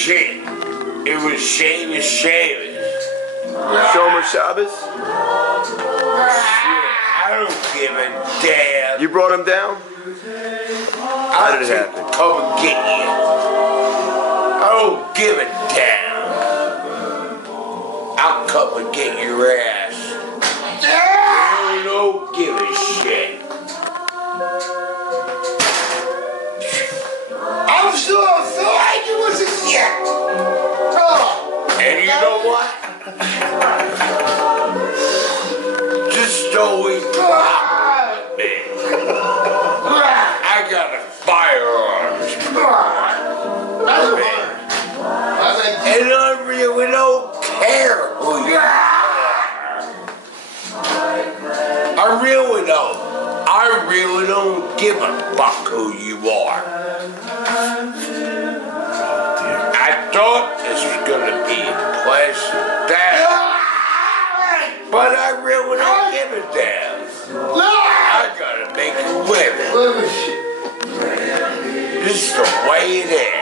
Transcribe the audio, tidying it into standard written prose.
shit. It was Shamus. Shomer Shabbos? I don't give a damn. You brought him down? How did it happen? Come and get you. I don't give a damn. I'll come and get your ass. I don't give a shit. I'm sure I feel like it was a shit. And you know what? Just always drop me. I got a firearms. And I really don't care who you are. I really don't give a fuck who you are. I thought this was gonna be a pleasant day, but I really don't give a damn. I gotta make a living. This is the way it is.